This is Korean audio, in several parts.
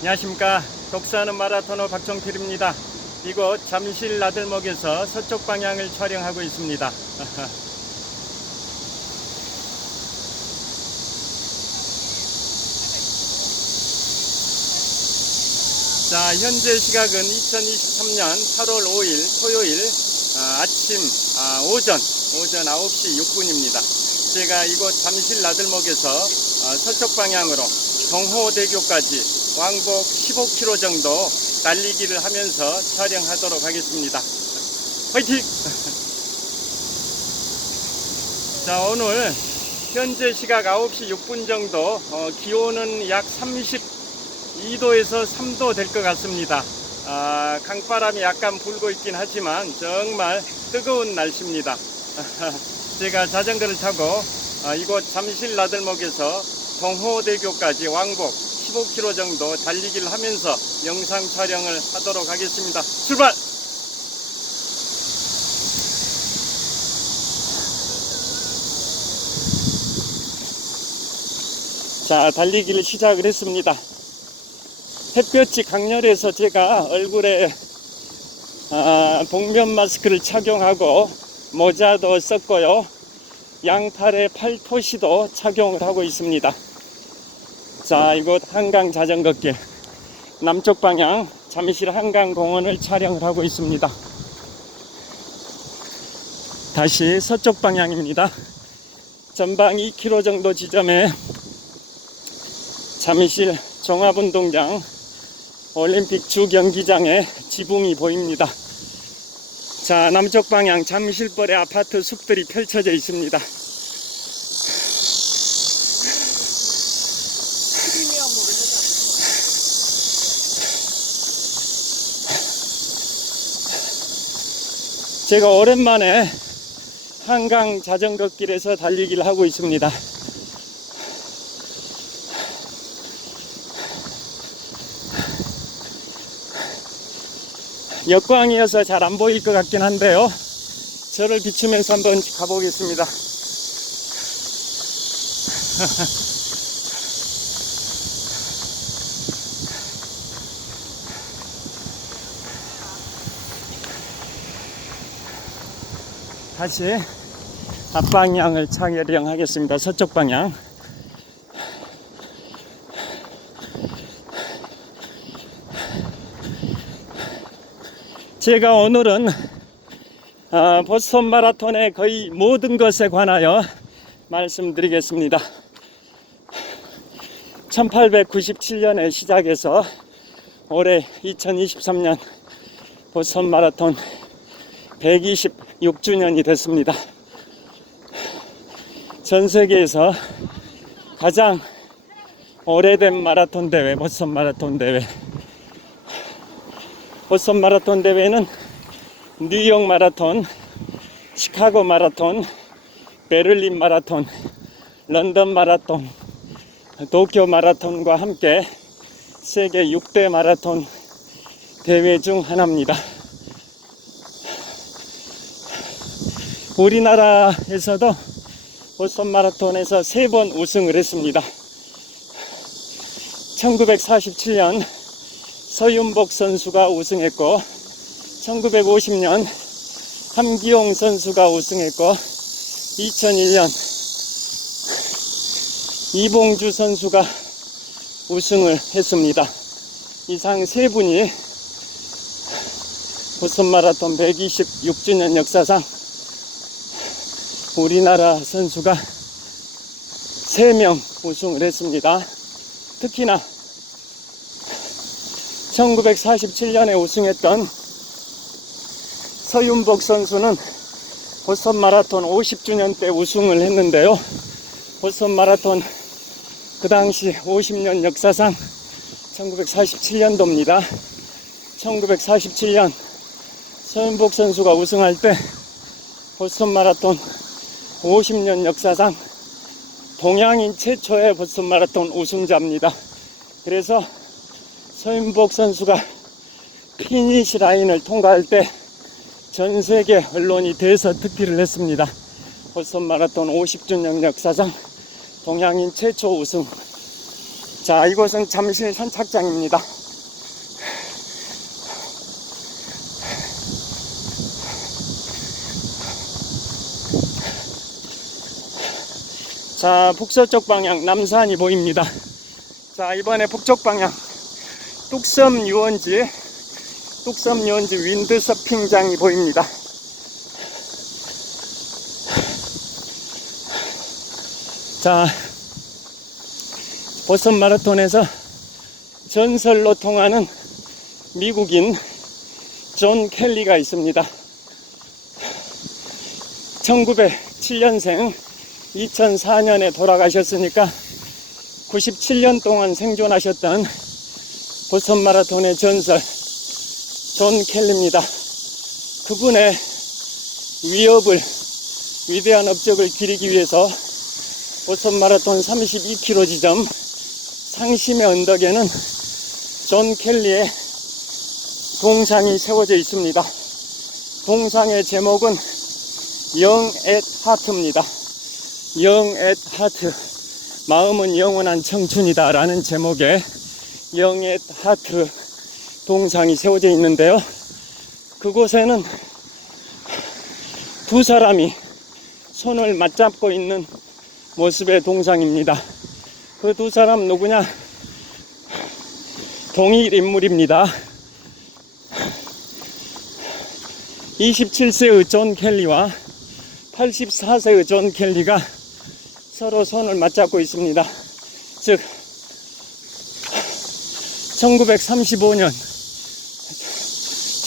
안녕하십니까. 독서하는 마라토너 박종필입니다. 이곳 잠실 나들목에서 서쪽 방향을 촬영하고 있습니다. 자, 현재 시각은 2023년 8월 5일 토요일 아침 오전 9시 6분입니다. 제가 이곳 잠실 나들목에서 서쪽 방향으로 동호대교까지 왕복 15km 정도 달리기를 하면서 촬영하도록 하겠습니다. 화이팅! 자, 오늘 현재 시각 9시 6분 정도 기온은 약 32도에서 3도 될 것 같습니다. 강바람이 약간 불고 있긴 하지만 정말 뜨거운 날씨입니다. 제가 자전거를 타고 이곳 잠실 나들목에서 동호대교까지 왕복 15km 정도 달리기를 하면서 영상 촬영을 하도록 하겠습니다. 출발! 자, 달리기를 시작을 했습니다. 햇볕이 강렬해서 제가 얼굴에 복면 마스크를 착용하고 모자도 썼고요. 양팔에 팔토시도 착용을 하고 있습니다. 자, 이곳 한강 자전거길 남쪽 방향 잠실 한강공원을 촬영을 하고 있습니다. 다시 서쪽 방향입니다. 전방 2km 정도 지점에 잠실 종합운동장 올림픽 주경기장의 지붕이 보입니다. 자, 남쪽 방향 잠실벌의 아파트 숲들이 펼쳐져 있습니다. 제가 오랜만에 한강 자전거길에서 달리기를 하고 있습니다. 역광이어서 잘 안 보일 것 같긴 한데요. 저를 비추면서 한번 가보겠습니다. 다시 앞방향을 촬영하겠습니다. 서쪽 방향. 제가 오늘은 보스턴 마라톤의 거의 모든 것에 관하여 말씀드리겠습니다. 1897년에 시작해서 올해 2023년 보스턴 마라톤 126주년이 됐습니다. 전 세계에서 가장 오래된 마라톤 대회, 보스턴 마라톤 대회. 보스턴 마라톤 대회는 뉴욕 마라톤, 시카고 마라톤, 베를린 마라톤, 런던 마라톤, 도쿄 마라톤과 함께 세계 6대 마라톤 대회 중 하나입니다. 우리나라에서도 보스턴 마라톤에서 3번 우승을 했습니다. 1947년 서윤복 선수가 우승했고, 1950년 함기용 선수가 우승했고, 2001년 이봉주 선수가 우승을 했습니다. 이상 3분이 보스턴 마라톤 126주년 역사상 우리나라 선수가 3명 우승을 했습니다. 특히나 1947년에 우승했던 서윤복 선수는 보스턴 마라톤 50주년 때 우승을 했는데요. 보스턴 마라톤 그 당시 50년 역사상 1947년도입니다. 1947년 서윤복 선수가 우승할 때 보스턴 마라톤 50년 역사상 동양인 최초의 보스턴 마라톤 우승자입니다. 그래서 서윤복 선수가 피니시 라인을 통과할 때 전 세계 언론이 대서특필을 했습니다. 보스턴 마라톤 50주년 역사상 동양인 최초 우승. 자, 이곳은 잠실 선착장입니다. 자, 북서쪽 방향 남산이 보입니다. 자, 이번에 북쪽 방향 뚝섬 유원지 윈드서핑장이 보입니다. 자, 보스턴 마라톤에서 전설로 통하는 미국인 존 켈리가 있습니다. 1907년생 2004년에 돌아가셨으니까 97년 동안 생존하셨던 보스턴 마라톤의 전설 존 켈리입니다. 그분의 위대한 업적을 기리기 위해서 보스턴 마라톤 32km 지점 상심의 언덕에는 존 켈리의 동상이 세워져 있습니다. 동상의 제목은 Young at Heart입니다. Young at Heart, 마음은 영원한 청춘이다 라는 제목의 Young at Heart 동상이 세워져 있는데요. 그곳에는 두 사람이 손을 맞잡고 있는 모습의 동상입니다. 그 두 사람 누구냐? 동일 인물입니다. 27세의 존 켈리와 84세의 존 켈리가 서로 손을 맞잡고 있습니다. 즉 1935년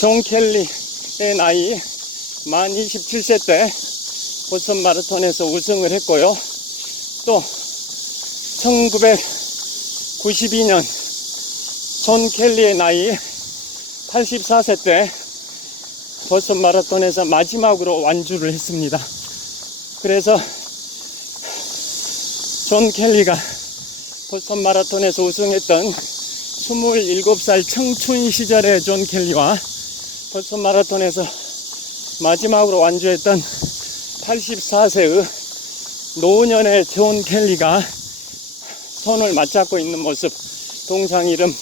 존 켈리의 나이 만 27세 때 보스턴 마라톤에서 우승을 했고요. 또 1992년 존 켈리의 나이 84세 때 보스턴 마라톤에서 마지막으로 완주를 했습니다. 그래서 존 켈리가 보스턴 마라톤에서 우승했던 27살 청춘 시절의 존 켈리와 보스턴 마라톤에서 마지막으로 완주했던 84세의 노년의 존 켈리가 손을 맞잡고 있는 모습, 동상 이름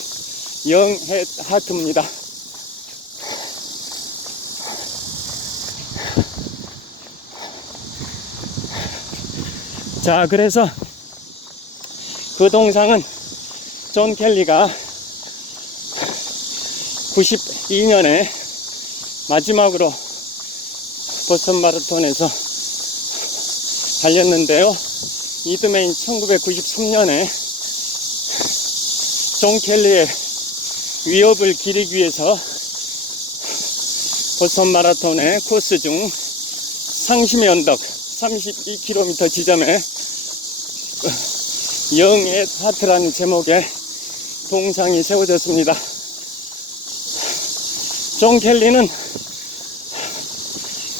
Young at Heart입니다. 자, 그래서 그 동상은 존 켈리가 92년에 마지막으로 보스턴 마라톤에서 달렸는데요. 이듬해인 1993년에 존 켈리의 위협을 기리기 위해서 보스턴 마라톤의 코스 중 상심의 언덕 32km 지점에 Young at Heart라는 제목의 동상이 세워졌습니다. 존 켈리는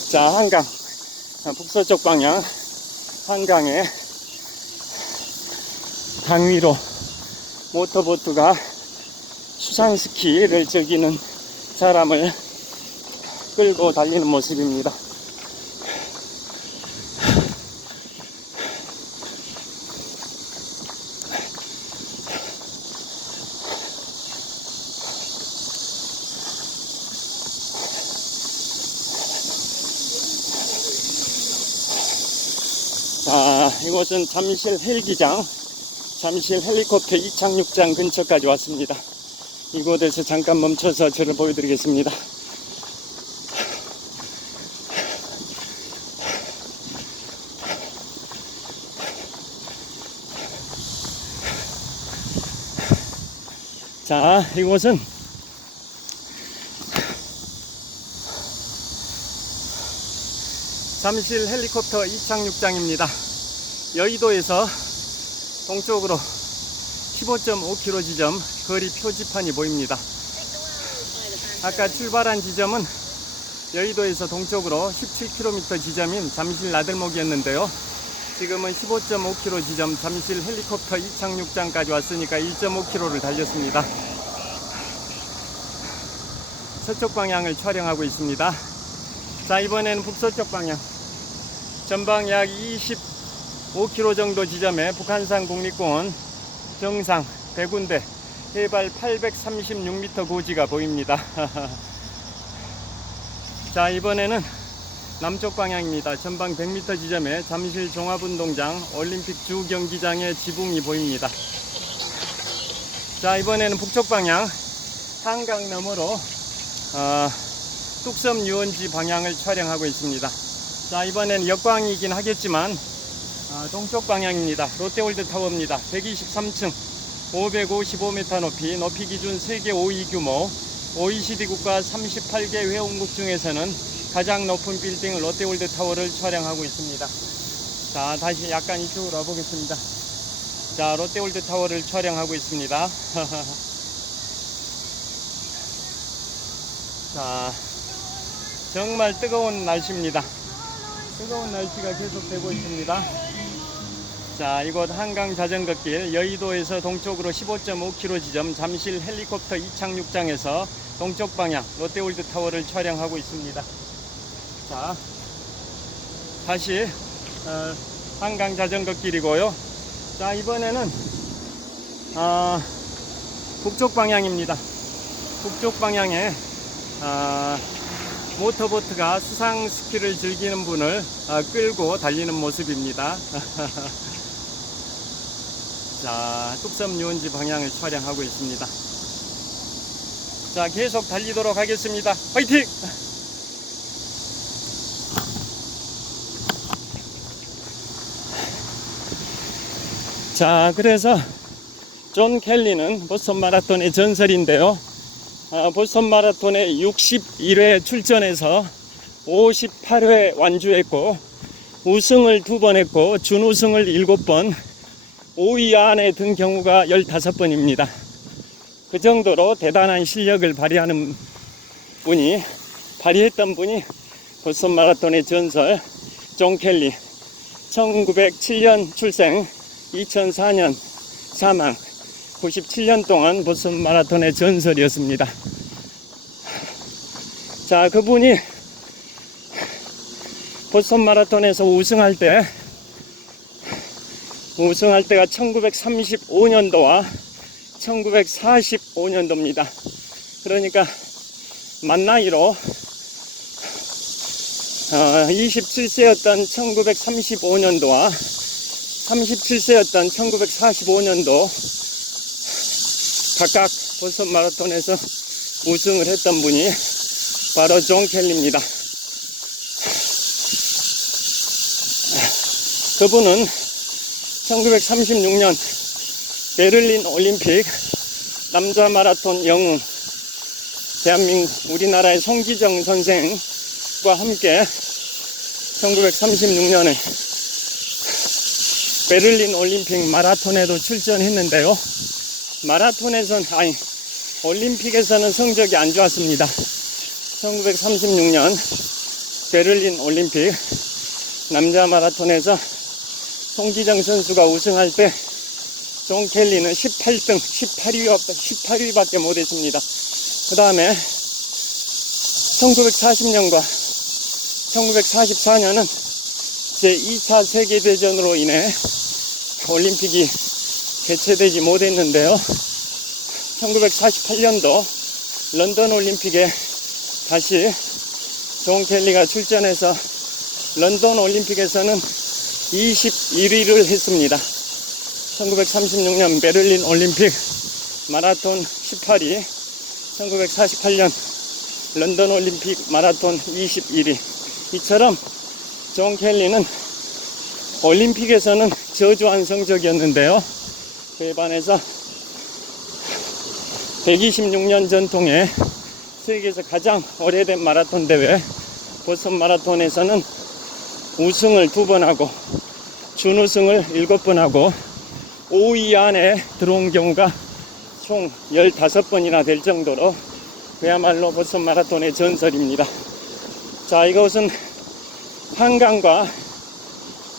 자, 한강 북서쪽 방향 한강에 강 위로 모터보트가 수상스키를 즐기는 사람을 끌고 달리는 모습입니다. 자, 이곳은 잠실 헬기장, 잠실 헬리콥터 이착륙장 근처까지 왔습니다. 이곳에서 잠깐 멈춰서 저를 보여드리겠습니다. 자, 이곳은 잠실 헬리콥터 이착륙장입니다. 여의도에서 동쪽으로 15.5km 지점 거리 표지판이 보입니다. 아까 출발한 지점은 여의도에서 동쪽으로 17km 지점인 잠실 나들목이었는데요. 지금은 15.5km 지점 잠실 헬리콥터 이착륙장까지 왔으니까 1.5km를 달렸습니다. 서쪽 방향을 촬영하고 있습니다. 자, 이번에는 북서쪽 방향 전방 약 25km 정도 지점에 북한산 국립공원 정상, 그 100군데, 해발 836m 고지가 보입니다. 자, 이번에는 남쪽 방향입니다. 전방 100m 지점에 잠실 종합운동장 올림픽 주경기장의 지붕이 보입니다. 자, 이번에는 북쪽 방향 한강 너머로 뚝섬 유원지 방향을 촬영하고 있습니다. 자, 이번에는 역광이긴 하겠지만 동쪽 방향입니다. 롯데월드타워입니다. 123층 555m 높이 기준 세계 5위 규모 OECD 국가 38개 회원국 중에서는 가장 높은 빌딩 롯데월드타워를 촬영하고 있습니다. 자, 다시 약간 이쪽으로 와보겠습니다. 자, 롯데월드타워를 촬영하고 있습니다. 자, 정말 뜨거운 날씨입니다. 뜨거운 날씨가 계속되고 있습니다. 자, 이곳 한강 자전거길 여의도에서 동쪽으로 15.5km 지점 잠실 헬리콥터 이착륙장에서 동쪽 방향 롯데월드타워를 촬영하고 있습니다. 자, 다시 한강 자전거길이고요. 자, 이번에는 북쪽 방향입니다. 북쪽 방향에 모터보트가 수상 스키를 즐기는 분을 끌고 달리는 모습입니다. 자, 뚝섬 유원지 방향을 촬영하고 있습니다. 자, 계속 달리도록 하겠습니다. 화이팅! 자, 그래서 존 켈리는 보스턴 마라톤의 전설인데요. 보스턴 마라톤에 61회 출전해서 58회 완주했고 우승을 2번 했고 준우승을 7번, 5위 안에 든 경우가 15번입니다. 그 정도로 대단한 실력을 발휘했던 분이 보스턴 마라톤의 전설 존 켈리. 1907년 출생, 2004년 사망, 97년 동안 보스턴 마라톤의 전설이었습니다. 자, 그분이 보스턴 마라톤에서 우승할 때가 1935년도와 1945년도입니다. 그러니까 만 나이로 27세였던 1935년도와 37세였던 1945년도 각각 보스턴 마라톤에서 우승을 했던 분이 바로 존 켈리입니다. 그분은 1936년 베를린 올림픽 남자 마라톤 영웅, 우리나라의 송기정 선생과 함께 1936년에 베를린 올림픽 마라톤에도 출전했는데요. 올림픽에서는 성적이 안 좋았습니다. 1936년 베를린 올림픽 남자 마라톤에서 송기정 선수가 우승할 때 존 켈리는 18등, 18위밖에 못했습니다. 그 다음에 1940년과 1944년은 제2차 세계대전으로 인해 올림픽이 개최되지 못했는데요. 1948년도 런던 올림픽에 다시 존 켈리가 출전해서 런던 올림픽에서는 21위를 했습니다. 1936년 베를린 올림픽 마라톤 18위, 1948년 런던 올림픽 마라톤 21위. 이처럼 존 켈리는 올림픽에서는 저조한 성적이었는데요. 그에 반해서 126년 전통의 세계에서 가장 오래된 마라톤 대회 보스턴 마라톤에서는 우승을 2번 하고 준우승을 7번 하고 5위 안에 들어온 경우가 총 15번이나 될 정도로 그야말로 보스턴 마라톤의 전설입니다. 자, 이곳은 한강과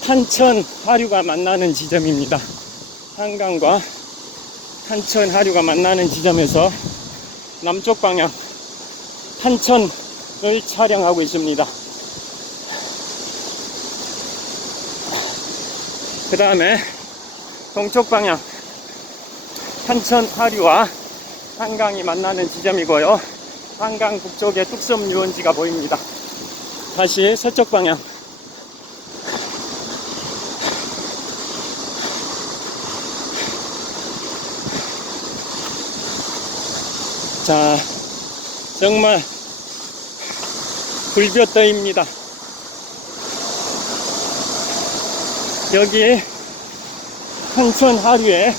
탄천 하류가 만나는 지점입니다. 한강과 탄천 하류가 만나는 지점에서 남쪽 방향 탄천을 촬영하고 있습니다. 그 다음에 동쪽 방향 탄천 하류와 한강이 만나는 지점이고요. 한강 북쪽에 뚝섬 유원지가 보입니다. 다시 서쪽 방향. 자, 정말 불볕더위입니다. 여기 탄천 하류에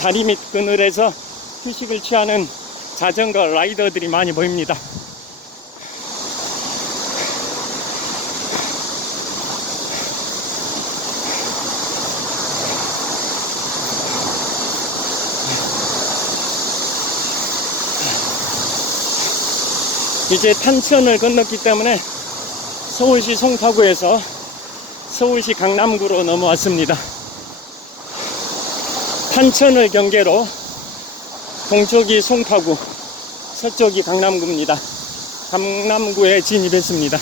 다리 밑 그늘에서 휴식을 취하는 자전거 라이더들이 많이 보입니다. 이제 탄천을 건넜기 때문에 서울시 송파구에서 서울시 강남구로 넘어왔습니다. 탄천을 경계로 동쪽이 송파구, 서쪽이 강남구입니다. 강남구에 진입했습니다.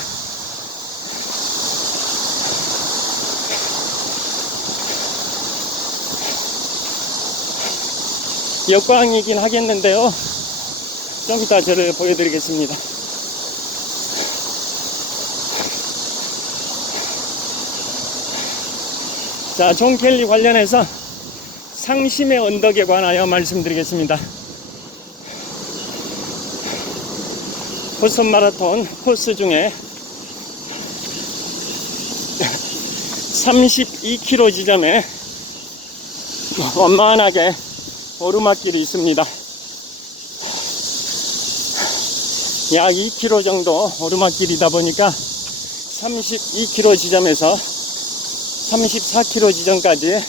역광이긴 하겠는데요. 좀 이따 저를 보여드리겠습니다. 자, 존 켈리 관련해서 상심의 언덕에 관하여 말씀드리겠습니다. 보스턴 마라톤 코스 중에 32km 지점에 완만하게 오르막길이 있습니다. 약 2km 정도 오르막길이다 보니까 32km 지점에서 34km 지점까지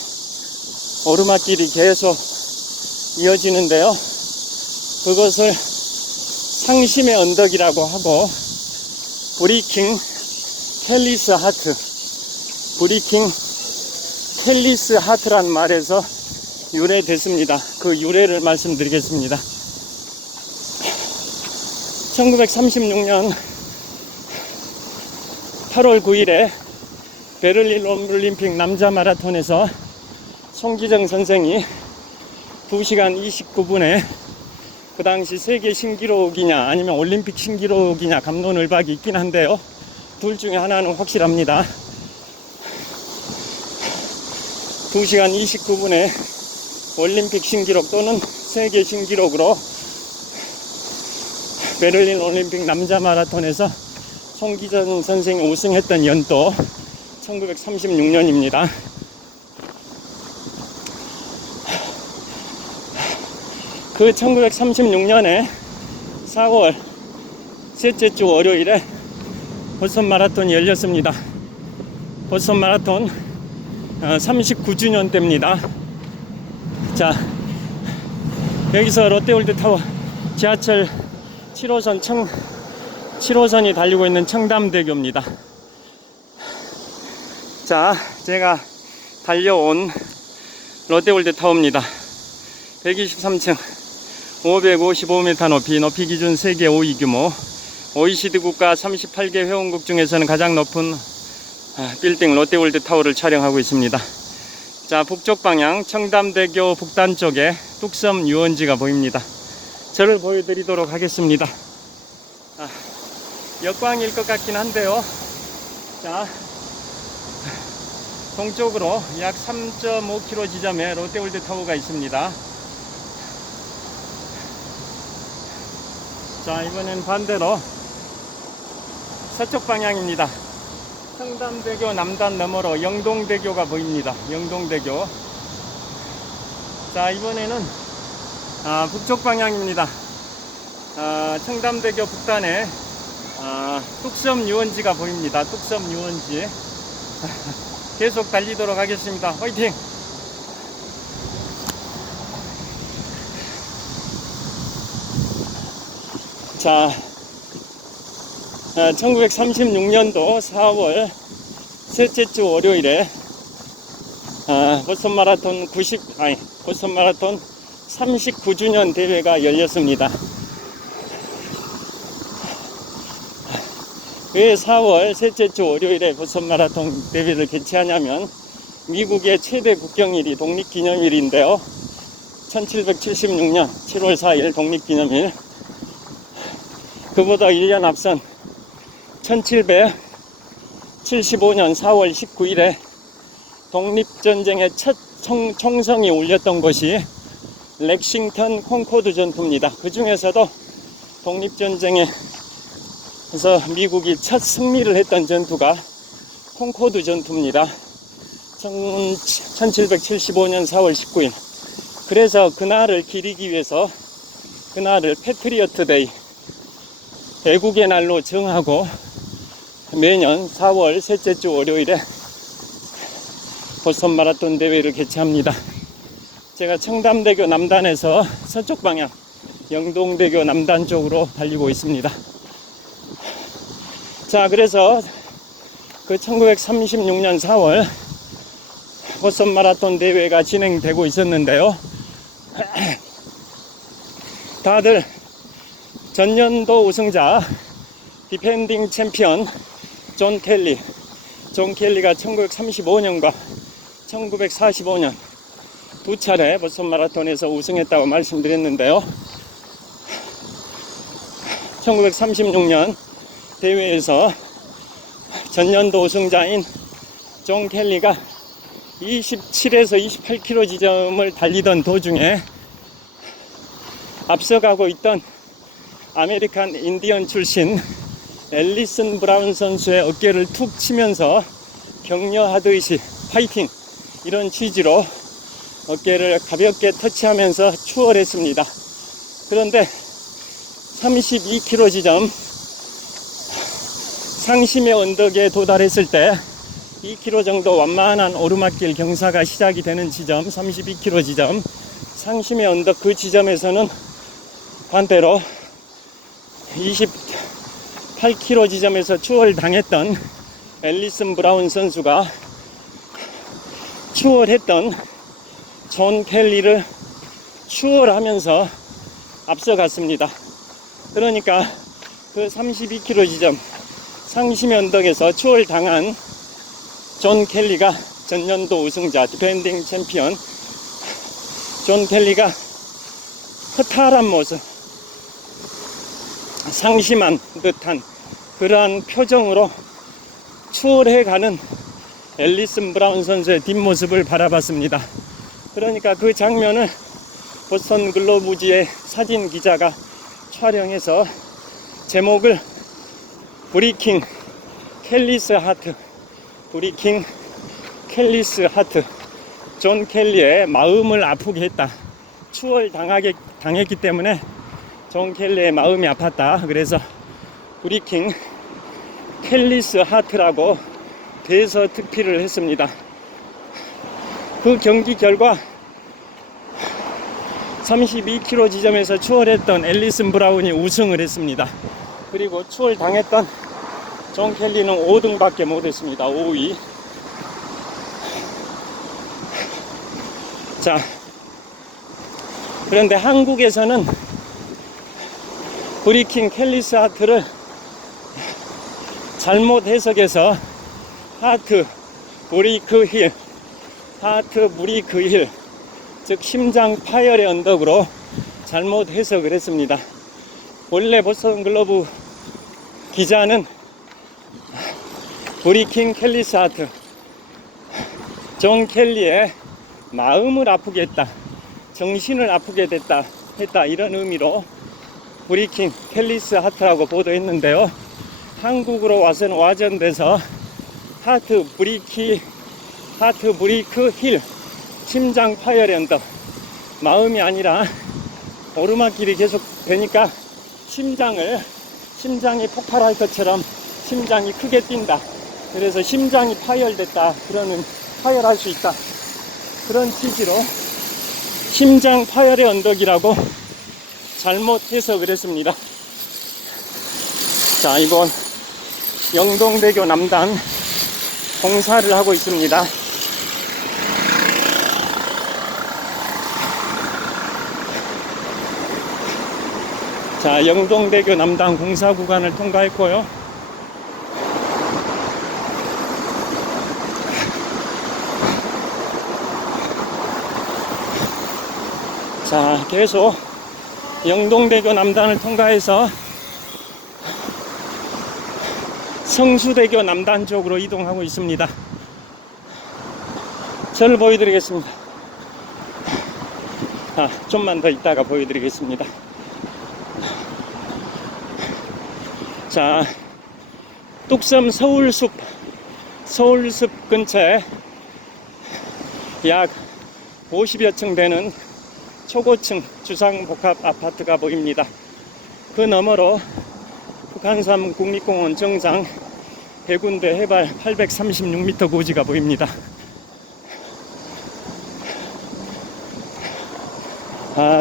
오르막길이 계속 이어지는데요. 그것을 상심의 언덕이라고 하고 브리킹 캘리스 하트, 브리킹 캘리스 하트란 말에서 유래됐습니다. 그 유래를 말씀드리겠습니다. 1936년 8월 9일에 베를린 올림픽 남자 마라톤에서 송기정 선생이 2시간 29분에 그 당시 세계 신기록이냐 아니면 올림픽 신기록이냐 갑론을박이 있긴 한데요. 둘 중에 하나는 확실합니다. 2시간 29분에 올림픽 신기록 또는 세계 신기록으로 베를린 올림픽 남자 마라톤에서 송기정 선생이 우승했던 연도 1936년입니다. 그 1936년에 4월 셋째 주 월요일에 보스턴 마라톤이 열렸습니다. 보스턴 마라톤 39주년 때입니다. 자, 여기서 롯데월드타워 지하철 7호선이 달리고 있는 청담대교입니다. 자, 제가 달려온 롯데월드타워입니다. 123층 555m 높이 기준 세계 5위 규모 OECD 국가 38개 회원국 중에서는 가장 높은 빌딩 롯데월드타워를 촬영하고 있습니다. 자, 북쪽 방향 청담대교 북단 쪽에 뚝섬 유원지가 보입니다. 저를 보여드리도록 하겠습니다. 역광일 것 같긴 한데요. 자, 동쪽으로 약 3.5km 지점에 롯데월드타워가 있습니다. 자, 이번엔 반대로 서쪽 방향입니다. 청담대교 남단 너머로 영동대교가 보입니다. 영동대교. 자, 이번에는 북쪽 방향입니다. 청담대교 북단에 뚝섬 유원지가 보입니다. 뚝섬 유원지. 계속 달리도록 하겠습니다. 화이팅! 자, 1936년도 4월 셋째 주 월요일에 보스턴 마라톤 39주년 대회가 열렸습니다. 왜 4월 셋째 주 월요일에 보스턴 마라톤 대회를 개최하냐면 미국의 최대 국경일이 독립기념일인데요. 1776년 7월 4일 독립기념일, 그보다 1년 앞선 1775년 4월 19일에 독립전쟁의 첫 총성이 울렸던 곳이 렉싱턴 콩코드 전투입니다. 그 중에서도 독립전쟁에서 미국이 첫 승리를 했던 전투가 콩코드 전투입니다. 1775년 4월 19일. 그래서 그날을 기리기 위해서 그날을 패트리어트 데이, 애국의 날로 정하고 매년 4월 셋째 주 월요일에 보스턴 마라톤 대회를 개최합니다. 제가 청담대교 남단에서 서쪽 방향 영동대교 남단 쪽으로 달리고 있습니다. 자, 그래서 그 1936년 4월 보스턴 마라톤 대회가 진행되고 있었는데요. 다들 전년도 우승자 디펜딩 챔피언 존 켈리가 1935년과 1945년 두 차례 보스턴 마라톤에서 우승했다고 말씀드렸는데요. 1936년 대회에서 전년도 우승자인 존 켈리가 27에서 28km 지점을 달리던 도중에 앞서가고 있던 아메리칸 인디언 출신 앨리슨 브라운 선수의 어깨를 툭 치면서 격려하듯이 파이팅, 이런 취지로 어깨를 가볍게 터치하면서 추월했습니다. 그런데 32km 지점 상심의 언덕에 도달했을 때 2km 정도 완만한 오르막길 경사가 시작이 되는 지점, 32km 지점 상심의 언덕, 그 지점에서는 반대로 28km 지점에서 추월당했던 앨리슨 브라운 선수가 추월했던 존 켈리를 추월하면서 앞서갔습니다. 그러니까 그 32km 지점 상심의 언덕에서 추월당한 존 켈리가 전년도 우승자 디펜딩 챔피언 존 켈리가 허탈한 모습, 상심한 듯한 그러한 표정으로 추월해가는 앨리슨 브라운 선수의 뒷모습을 바라봤습니다. 그러니까 그 장면을 보스턴 글로브지의 사진 기자가 촬영해서 제목을 브리킹 켈리스 하트, 브리킹 켈리스 하트, 존 켈리의 마음을 아프게 했다. 추월당했기 때문에 존 켈리의 마음이 아팠다. 그래서 브리킹 켈리스 하트라고 대서특필을 했습니다. 그 경기 결과 32km 지점에서 추월했던 앨리슨 브라운이 우승을 했습니다. 그리고 추월당했던 존 켈리는 5등밖에 못했습니다. 5위. 자, 그런데 한국에서는 브리킹 켈리스 하트를 잘못 해석해서 하트 브리크 힐, 즉 심장 파열의 언덕으로 잘못 해석을 했습니다. 원래 보스턴 글로브 기자는 브리킹 켈리스 하트, 존 켈리의 마음을 아프게 했다, 정신을 아프게 했다, 이런 의미로 브리킹 켈리스 하트라고 보도했는데요. 한국으로 와서는 와전돼서 하트 브리크 힐, 심장 파열의 언덕, 마음이 아니라 오르막길이 계속 되니까 심장이 폭발할 것처럼 심장이 크게 뛴다. 그래서 심장이 파열됐다. 파열할 수 있다. 그런 취지로 심장 파열의 언덕이라고 잘못 해석을 했습니다. 자, 이번 영동대교 남단 공사를 하고 있습니다. 자, 영동대교 남단 공사 구간을 통과했고요. 자, 계속 영동대교 남단을 통과해서 성수대교 남단 쪽으로 이동하고 있습니다. 저를 보여드리겠습니다. 좀만 더 있다가 보여드리겠습니다. 자, 뚝섬 서울숲 근처에 약 50여 층 되는 초고층 주상복합 아파트가 보입니다. 그 너머로 북한산 국립공원 정상 해군대 해발 836m 고지가 보입니다.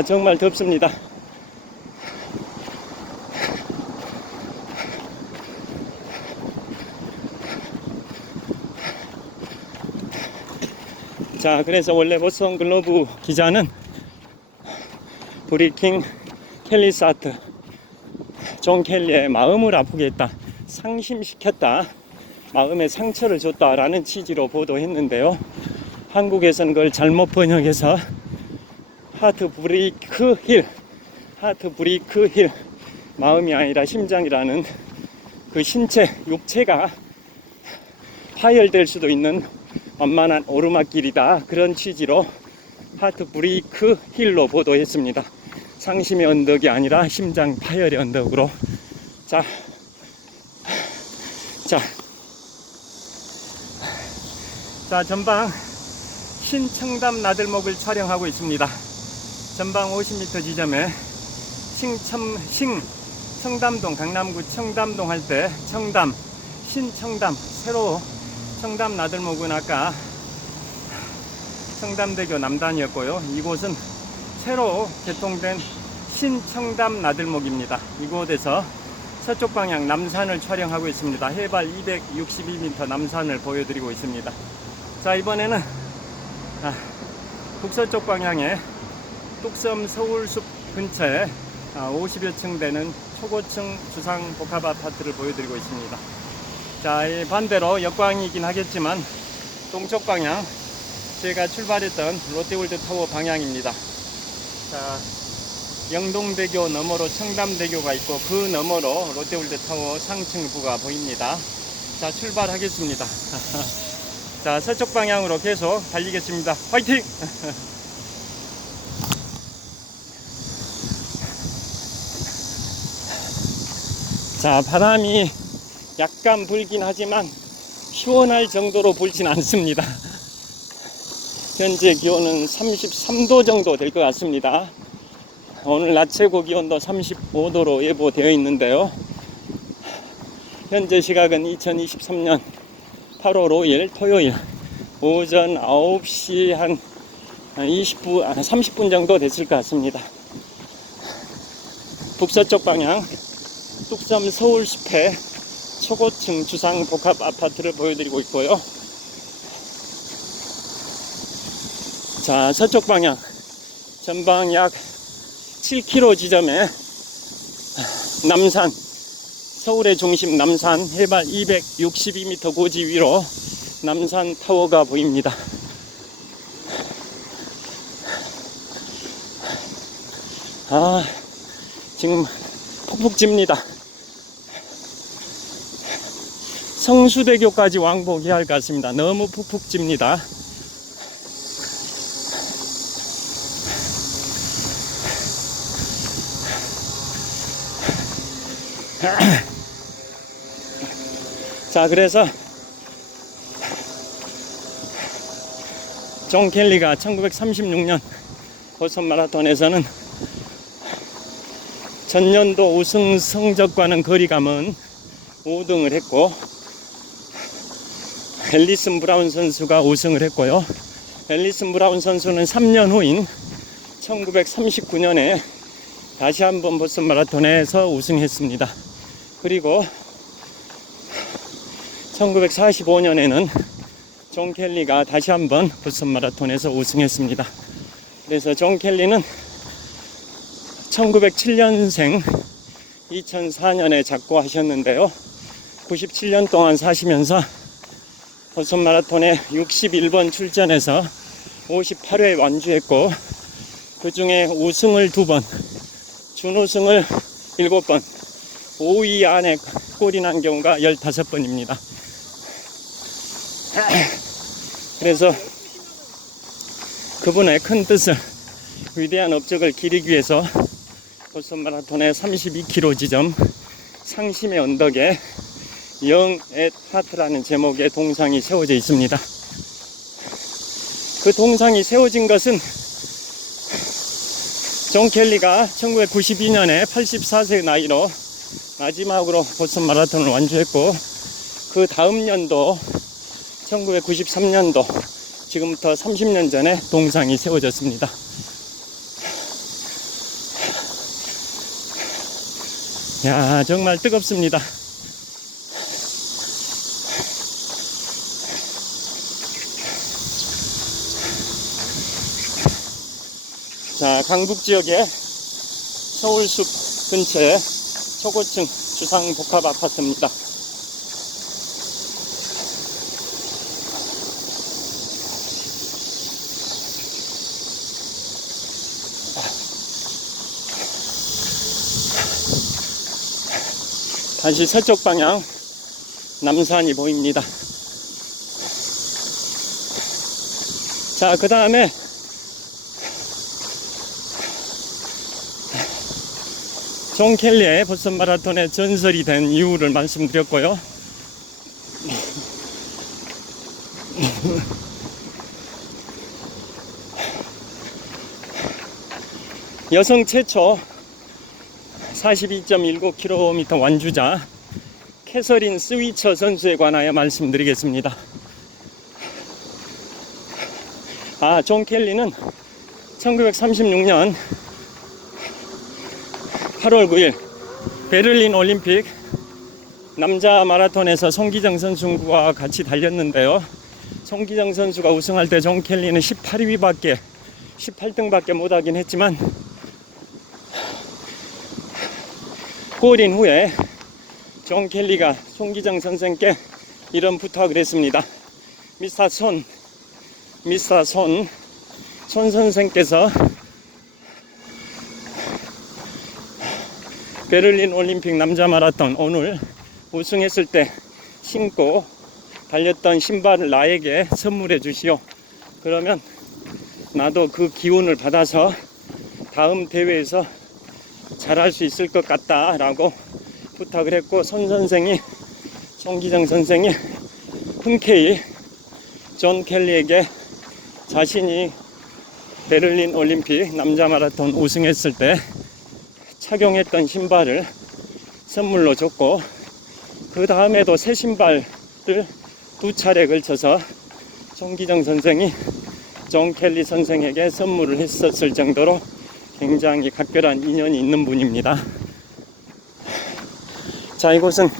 정말 덥습니다. 자, 그래서 원래 보스턴 글로브 기자는 브리킹 켈리사트 존 켈리의 마음을 아프게 했다, 상심시켰다, 마음에 상처를 줬다 라는 취지로 보도했는데요. 한국에서는 그걸 잘못 번역해서 하트 브레이크 힐, 마음이 아니라 심장이라는 그 신체, 육체가 파열될 수도 있는 완만한 오르막길이다, 그런 취지로 하트 브레이크 힐로 보도했습니다. 상심의 언덕이 아니라 심장 파열의 언덕으로. 자, 전방 신청담 나들목을 촬영하고 있습니다. 전방 50m 지점에 청담동, 강남구 청담동 할 때 신청담, 새로 청담 나들목은 아까 청담대교 남단이었고요. 이곳은 새로 개통된 신청담 나들목입니다. 이곳에서 서쪽 방향 남산을 촬영하고 있습니다. 해발 262m 남산을 보여드리고 있습니다. 자, 이번에는 북서쪽 방향에 뚝섬 서울숲 근처에 50여 층 되는 초고층 주상복합 아파트를 보여드리고 있습니다. 자, 이 반대로 역광이긴 하겠지만 동쪽 방향, 제가 출발했던 롯데월드 타워 방향입니다. 자, 영동대교 너머로 청담대교가 있고 그 너머로 롯데월드 타워 상층부가 보입니다. 자, 출발하겠습니다. 자, 서쪽 방향으로 계속 달리겠습니다. 화이팅! 자, 바람이 약간 불긴 하지만 시원할 정도로 불진 않습니다. 현재 기온은 33도 정도 될 것 같습니다. 오늘 낮 최고 기온도 35도로 예보되어 있는데요. 현재 시각은 2023년 8월 5일 토요일 오전 9시 한 30분 정도 됐을 것 같습니다. 북서쪽 방향 뚝섬 서울숲의 초고층 주상복합 아파트를 보여드리고 있고요. 자, 서쪽 방향 전방 약 7km 지점에 남산, 서울의 중심 남산 해발 262m 고지 위로 남산 타워가 보입니다. 지금 푹푹 찝니다. 성수대교까지 왕복해야 할 것 같습니다. 너무 푹푹 찝니다. 자, 그래서 존 켈리가 1936년 보스턴 마라톤에서는 전년도 우승 성적과는 거리가 먼 5등을 했고, 앨리슨 브라운 선수가 우승을 했고요. 앨리슨 브라운 선수는 3년 후인 1939년에 다시 한번 보스턴 마라톤에서 우승했습니다. 그리고 1945년에는 존 켈리가 다시 한번 보스턴 마라톤에서 우승했습니다. 그래서 존 켈리는 1907년생 2004년에 작고하셨는데요. 97년 동안 사시면서 보스턴 마라톤에 61번 출전해서 58회 완주했고 그 중에 우승을 2번, 준우승을 7번, 5위 안에 꼴이 난 경우가 15번입니다. 그래서 그분의 큰 뜻을, 위대한 업적을 기리기 위해서 보스턴 마라톤의 32km 지점 상심의 언덕에 Young at Heart라는 제목의 동상이 세워져 있습니다. 그 동상이 세워진 것은 존 켈리가 1992년에 84세 나이로 마지막으로 보스턴 마라톤을 완주했고, 그 다음 년도 1993년도, 지금부터 30년 전에 동상이 세워졌습니다. 야, 정말 뜨겁습니다. 자, 강북 지역의 서울숲 근처에 초고층 주상복합 아파트입니다. 다시 서쪽 방향 남산이 보입니다. 자, 그 다음에 존 켈리의 보스턴 마라톤의 전설이 된 이유를 말씀드렸고요. 여성 최초 42.19km 완주자 캐서린 스위처 선수에 관하여 말씀드리겠습니다. 존 켈리는 1936년 8월 9일 베를린 올림픽 남자 마라톤에서 송기정 선수와 같이 달렸는데요. 송기정 선수가 우승할 때 존 켈리는 18등밖에 못하긴 했지만, 골인 후에 존 켈리가 송기정 선생께 이런 부탁을 했습니다. 손 선생께서 베를린 올림픽 남자 마라톤 오늘 우승했을 때 신고 달렸던 신발을 나에게 선물해 주시오. 그러면 나도 그 기운을 받아서 다음 대회에서 잘할 수 있을 것 같다 라고 부탁을 했고, 송기정 선생이 흔쾌히 존 켈리에게 자신이 베를린 올림픽 남자 마라톤 우승했을 때 착용했던 신발을 선물로 줬고, 그 다음에도 새 신발을 2차례 걸쳐서 송기정 선생이 존 켈리 선생에게 선물을 했었을 정도로 굉장히 각별한 인연이 있는 분입니다. 자, 이곳은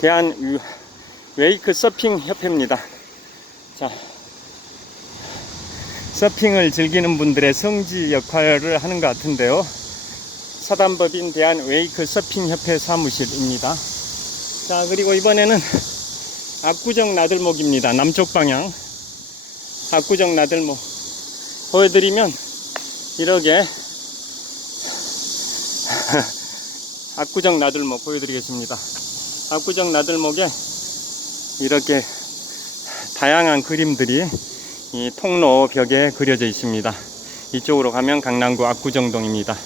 대한 웨이크 서핑 협회입니다. 자, 서핑을 즐기는 분들의 성지 역할을 하는 것 같은데요. 사단법인 대한 웨이크 서핑 협회 사무실입니다. 자, 그리고 이번에는 압구정 나들목입니다. 남쪽 방향 압구정 나들목 보여드리면, 이렇게 압구정 나들목 보여드리겠습니다. 압구정 나들목에 이렇게 다양한 그림들이 이 통로 벽에 그려져 있습니다. 이쪽으로 가면 강남구 압구정동입니다.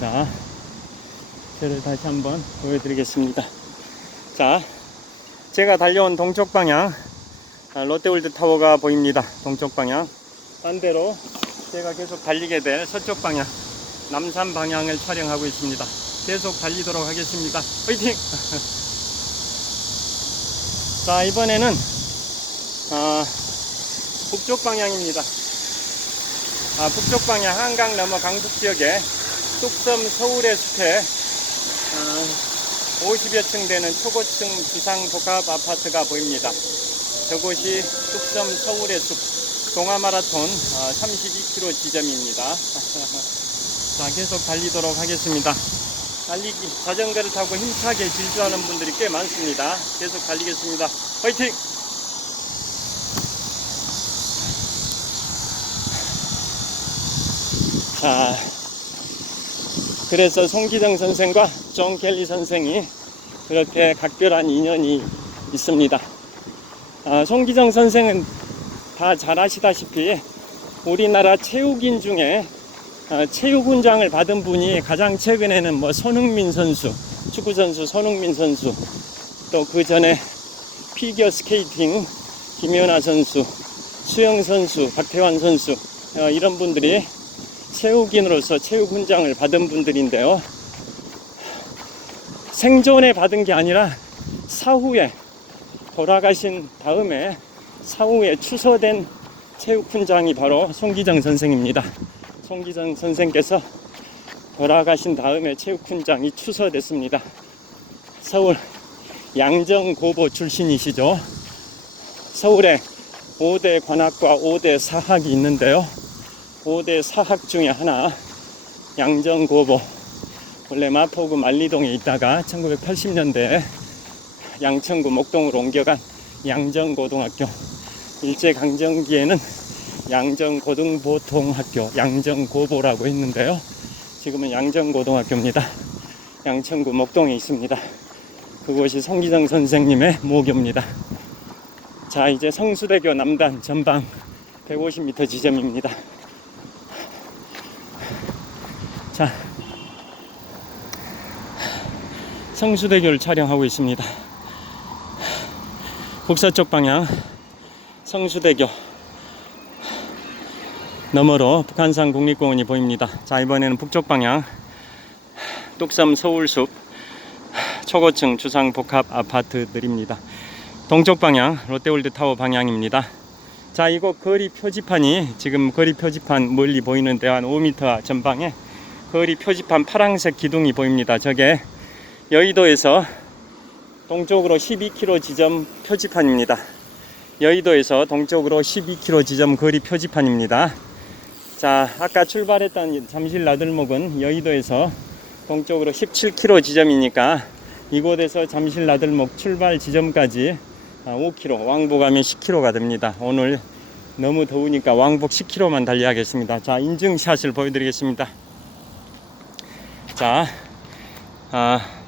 자, 저를 다시 한번 보여드리겠습니다. 자, 제가 달려온 동쪽 방향 롯데월드 타워가 보입니다. 동쪽 방향. 반대로 제가 계속 달리게 될 서쪽 방향 남산 방향을 촬영하고 있습니다. 계속 달리도록 하겠습니다. 화이팅! 자, 이번에는 북쪽 방향입니다. 북쪽 방향 한강 넘어 강북 지역에 뚝섬 서울의 숲에 50여 층 되는 초고층 주상복합 아파트가 보입니다. 저곳이 뚝섬 서울의 숲 동아마라톤 32km 지점입니다. 자, 계속 달리도록 하겠습니다. 자전거를 타고 힘차게 질주하는 분들이 꽤 많습니다. 계속 달리겠습니다. 화이팅! 자, 그래서 송기정 선생과 존 켈리 선생이 그렇게 각별한 인연이 있습니다. 송기정 선생은 다 잘 아시다시피 우리나라 체육인 중에 체육훈장을 받은 분이 가장 최근에는 뭐 손흥민 선수, 축구선수 손흥민 선수, 또 그 전에 피겨 스케이팅 김연아 선수, 수영 선수 박태환 선수, 이런 분들이 체육인으로서 체육훈장을 받은 분들인데요. 생존에 받은 게 아니라 사후에 돌아가신 다음에 사후에 추서된 체육훈장이 바로 송기정 선생입니다. 송기정 선생께서 돌아가신 다음에 체육훈장이 추서됐습니다. 서울 양정고보 출신이시죠. 서울에 5대 관악과 5대 사학이 있는데요. 5대 사학 중에 하나 양정고보, 원래 마포구 만리동에 있다가 1980년대에 양천구 목동으로 옮겨간 양정고등학교, 일제강점기에는 양정고등보통학교, 양정고보라고 했는데요. 지금은 양정고등학교입니다. 양천구 목동에 있습니다. 그곳이 송기정 선생님의 모교입니다. 자, 이제 성수대교 남단 전방 150m 지점입니다. 자, 성수대교를 촬영하고 있습니다. 북서쪽 방향 성수대교 너머로 북한산 국립공원이 보입니다. 자, 이번에는 북쪽 방향 뚝섬 서울숲 초고층 주상복합 아파트들입니다. 동쪽 방향 롯데월드타워 방향입니다. 자, 이곳 거리 표지판이 지금 거리 표지판 멀리 보이는데 한 5m 전방에 거리 표지판 파란색 기둥이 보입니다. 저게 여의도에서 동쪽으로 12km 지점 표지판입니다. 여의도에서 동쪽으로 12km 지점 거리 표지판입니다. 자, 아까 출발했던 잠실 나들목은 여의도에서 동쪽으로 17km 지점이니까 이곳에서 잠실 나들목 출발 지점까지 5km, 왕복하면 10km가 됩니다. 오늘 너무 더우니까 왕복 10km만 달려야겠습니다. 자, 인증샷을 보여드리겠습니다. 자,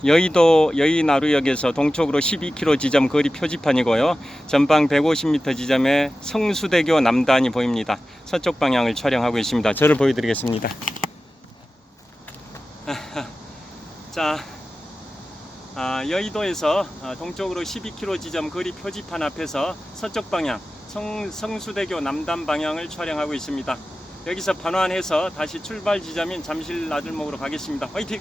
여의도 여의나루역에서 동쪽으로 12km 지점 거리 표지판이고요. 전방 150m 지점에 성수대교 남단이 보입니다. 서쪽 방향을 촬영하고 있습니다. 저를 보여드리겠습니다. 자, 여의도에서 동쪽으로 12km 지점 거리 표지판 앞에서 서쪽 방향 성수대교 남단 방향을 촬영하고 있습니다. 여기서 반환해서 다시 출발 지점인 잠실 나들목으로 가겠습니다. 화이팅!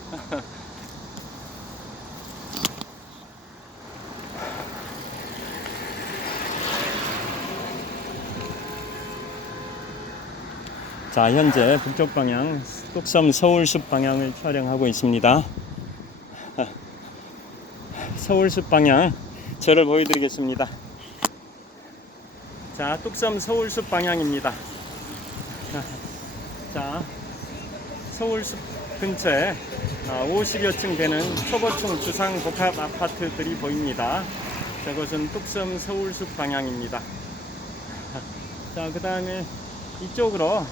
자, 현재 북쪽 방향 뚝섬 서울숲 방향을 촬영하고 있습니다. 서울숲 방향 저를 보여드리겠습니다. 자, 뚝섬 서울숲 방향입니다. 자, 서울숲 근처에 50여 층 되는 초고층 주상복합 아파트들이 보입니다. 저것은 뚝섬 서울숲 방향입니다. 자, 그 다음에 이쪽으로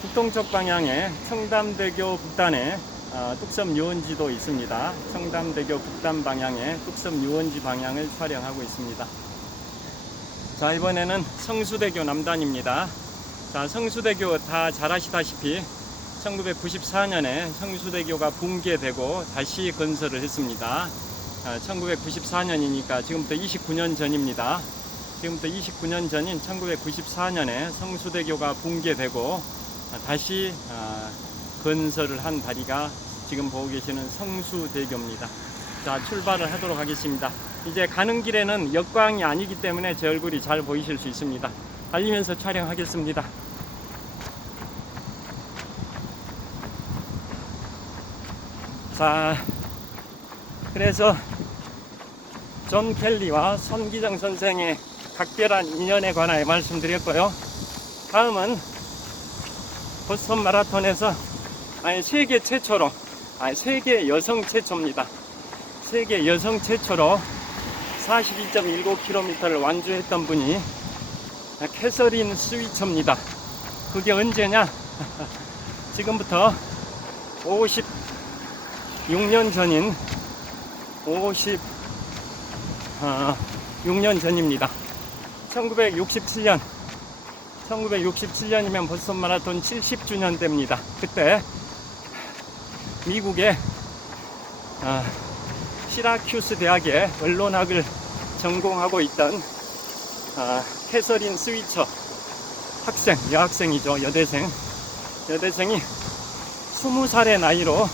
북동쪽 방향에 청담대교 북단에 뚝섬 유원지도 있습니다. 청담대교 북단 방향에 뚝섬 유원지 방향을 촬영하고 있습니다. 자, 이번에는 성수대교 남단입니다. 자, 성수대교 다 잘 아시다시피 1994년에 성수대교가 붕괴되고 다시 건설을 했습니다. 1994년이니까 지금부터 29년 전입니다. 지금부터 29년 전인 1994년에 성수대교가 붕괴되고 다시 건설을 한 다리가 지금 보고 계시는 성수대교입니다. 자, 출발을 하도록 하겠습니다. 이제 가는 길에는 역광이 아니기 때문에 제 얼굴이 잘 보이실 수 있습니다. 달리면서 촬영하겠습니다. 자, 그래서 존 켈리와 손기정 선생의 각별한 인연에 관하여 말씀드렸고요. 다음은 보스턴 마라톤에서 세계 최초로 세계 여성 최초입니다. 세계 여성 최초로 42.19km를 완주했던 분이 캐서린 스위처입니다. 그게 언제냐? 지금부터 56년 전인 56년 전입니다. 1967년이면 보스턴 마라톤 70주년 됩니다. 그때 미국의 시라큐스 대학의 언론학을 전공하고 있던 캐서린 스위처 여학생이죠. 여대생이 20살의 나이로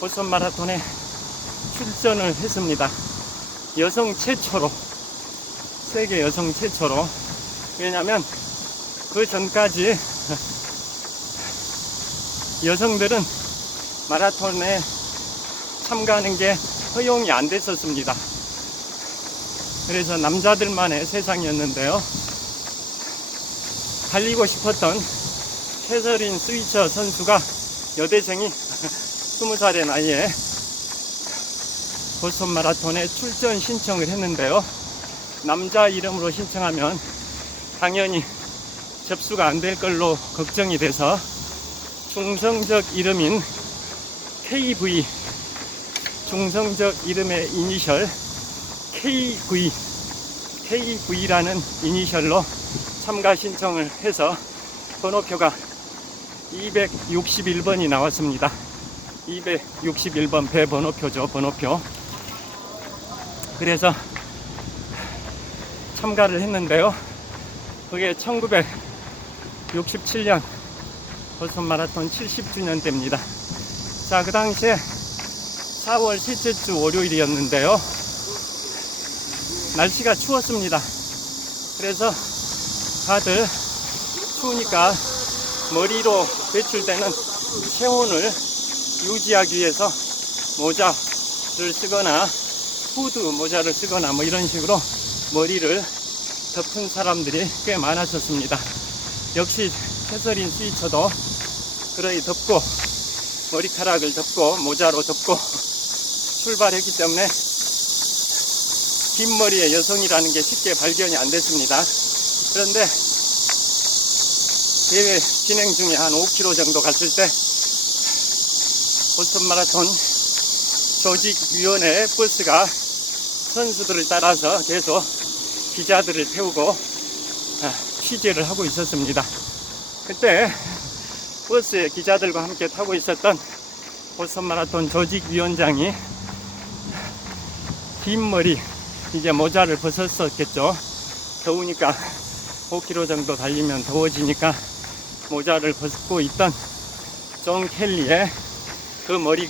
보스턴 마라톤에 출전을 했습니다. 세계 여성 최초로. 왜냐면 그 전까지 여성들은 마라톤에 참가하는 게 허용이 안 됐었습니다. 그래서 남자들만의 세상이었는데요. 달리고 싶었던 캐서린 스위처 선수가 여대생이 20살의 나이에 보스턴 마라톤에 출전 신청을 했는데요. 남자 이름으로 신청하면 당연히 접수가 안 될 걸로 걱정이 돼서 중성적 이름인 KV, 중성적 이름의 이니셜 KV라는 이니셜로 참가 신청을 해서 번호표가 261번이 나왔습니다. 261번 배 번호표죠. 번호표. 그래서 참가를 했는데요. 그게 1967년 보스턴 마라톤 70주년 됩니다. 자, 그 당시에 4월 셋째 주 월요일이었는데요. 날씨가 추웠습니다. 그래서 다들 추우니까 머리로 배출되는 체온을 유지하기 위해서 모자를 쓰거나 후드 모자를 쓰거나 뭐 이런 식으로 머리를 덮은 사람들이 꽤 많았었습니다. 역시 캐서린 스위처도 그러이 덮고 머리카락을 덮고 모자로 덮고 출발했기 때문에 긴 머리의 여성이라는 게 쉽게 발견이 안 됐습니다. 그런데 대회 진행 중에 한 5km 정도 갔을 때 보스턴 마라톤 조직위원회 버스가 선수들을 따라서 계속 기자들을 태우고 취재를 하고 있었습니다. 그때 버스에 기자들과 함께 타고 있었던 보스턴 마라톤 조직위원장이 긴 머리, 이제 모자를 벗었었겠죠. 더우니까 5km 정도 달리면 더워지니까 모자를 벗고 있던 존 켈리의 그 머리